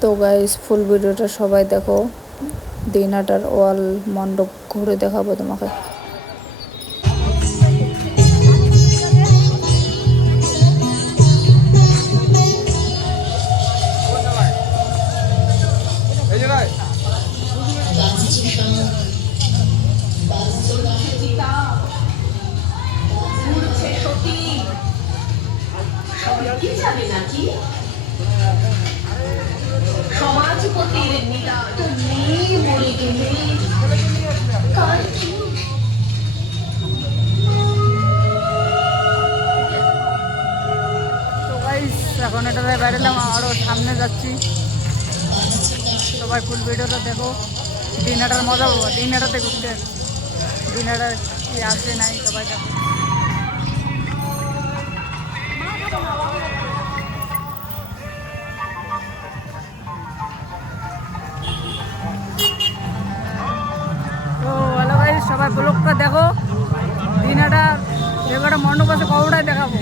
তো গাইস ফুল ভিডিওটা সবাই দেখো। দিনহাটার ওয়াল মণ্ডপ ঘুরে দেখাবো তোমাকে। সমাজপতির নিরাট নেই বলে গেলে এখন এটা বেরোলাম, আরও সামনে যাচ্ছি। সবাই ফুল ভিডিওটা দেখো। দিনহাটার মজা পাবো, দিনহাটাতে ঘুরতে। দিনহাটার কি আছে নাই সবাই দেখো। তো হ্যালো ভাই, সবাই ব্লগটা দেখো। দিনহাটা যেটা মণ্ডপ আছে কতটাই দেখাবো।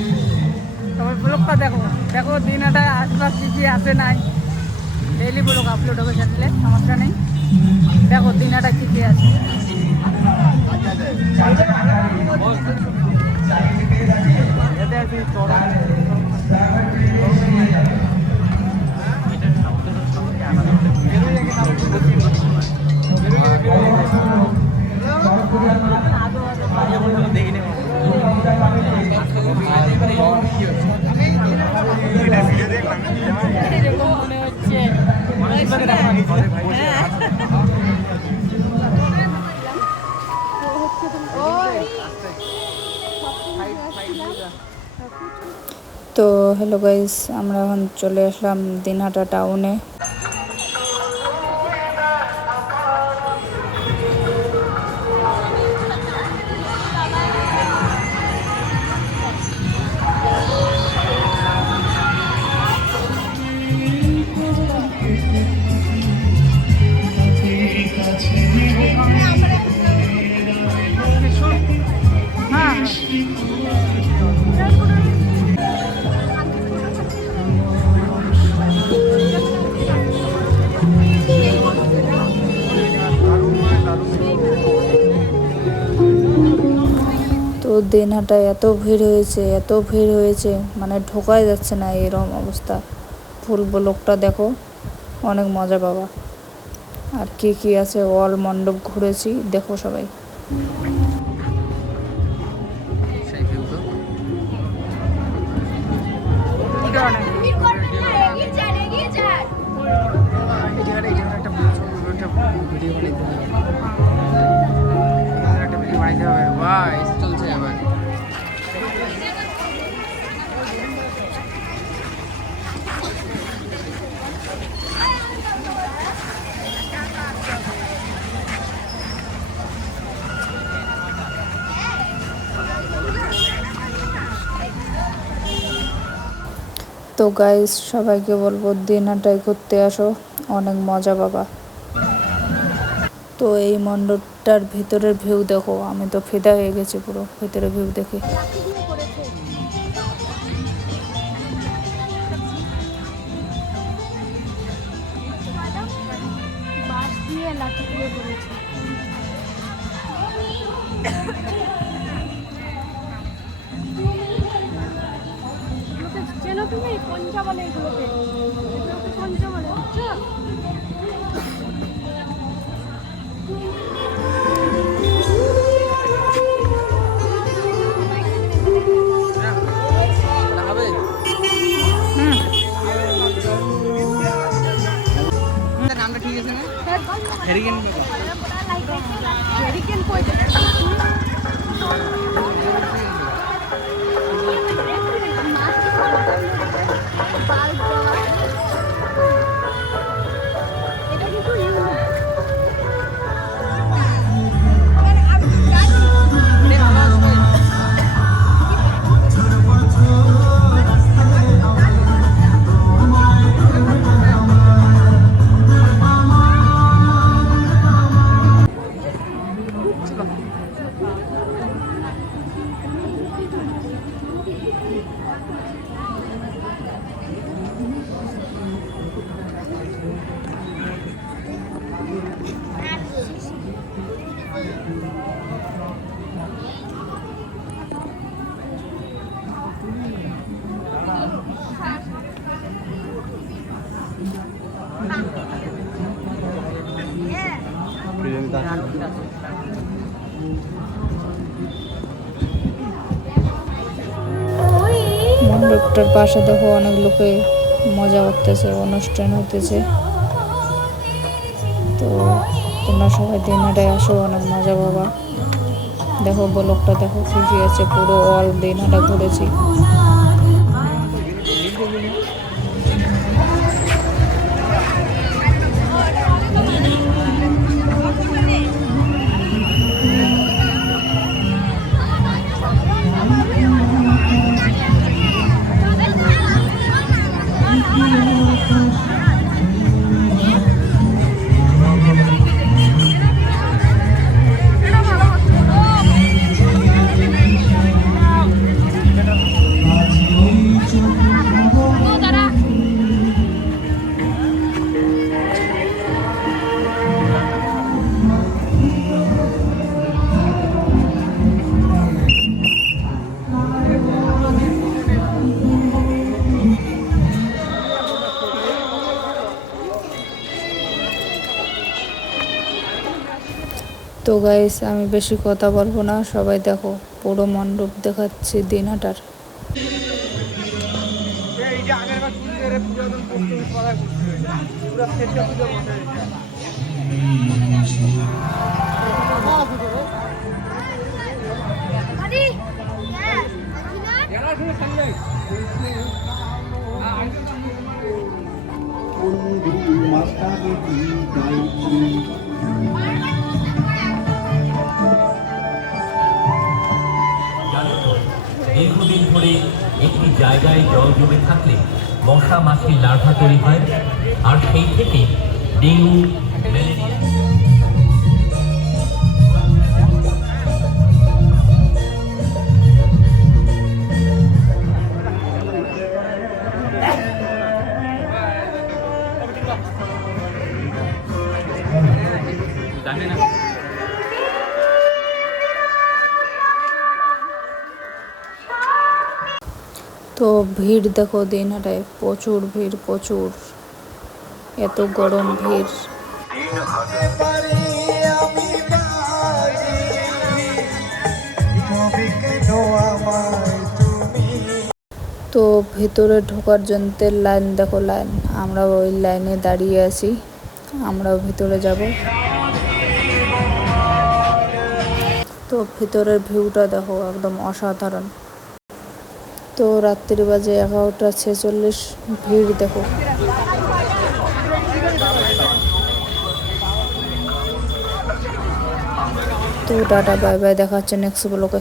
সবাই ব্লগটা দেখো দেখো দিনহাটায় আশপাশ কী আছে নাই। ডেইলি ব্লগ আপলোড হবে চ্যানেলে, সমস্যা নেই। দেখো দিনহাটা কী আছে। তো হ্যালো গাইস, আমরা এখন চলে আসলাম দিনহাটা টাউনে। তো দিনহাটায় এত ভিড় হয়েছে মানে ঢোকাই যাচ্ছে না, এরকম অবস্থা। ফুল ব্লগটা দেখো, অনেক মজা পাবা। আর কি আছে ওয়াল মণ্ডপ ঘুরেছি, দেখো সবাই। চলছে আবার। তো গাইস সবাইকে বলবো দিনহাটায় ঘুরতে আসো, অনেক মজা পাবা। তো এই মণ্ডপটার ভেতরের ভিউ দেখো, আমি তো ফিদা হয়ে গেছি পুরো ভেতরের ভিউ দেখে। তুমি পঞ্চা বলে এগুলোকে, পঞ্চা বলে বুঝছো? নামটা ঠিক আছে না? হেরিকেন হেরিকেন কই মণ্ডপটার পাশে দেখো অনেক লোকে মজা করতেছে, অনুষ্ঠান হতেছে। তো তোমরা সবাই দিনহাটায় আসো, অনেক মজা পাবা। দেখো বলকটা দেখো, খুশি আছে, পুরো অল দিনহাটা ঘুরেছি। তো গাইস, আমি বেশি কথা বলবো না, সবাই দেখো পুরো মণ্ডপ দেখাচ্ছি দিনহাটার। দীর্ঘদিন ধরে একটি জায়গায় জল জমে থাকলে মশা মাছির লার্ভা তৈরি হয়, আর সেই থেকে ডেঙ্গু, ম্যালেরিয়া। জানি না। তো ভিড় দেখো দিনহাটায়, প্রচুর ভিড়, প্রচুর, এত গরম ভিড়। তো ভেতরে ঢোকার জন্য লাইন দেখো, লাইন, আমরা ওই লাইনে দাঁড়িয়ে আছি, আমরাও ভিতরে যাব। তো ভিতরের ভিউটা দেখো, একদম অসাধারণ। তো রাত্রি বাজে 11:46, ভিড় দেখো। তো টাটা, বাই বাই, দেখা হচ্ছে নেক্সট ব্লগে।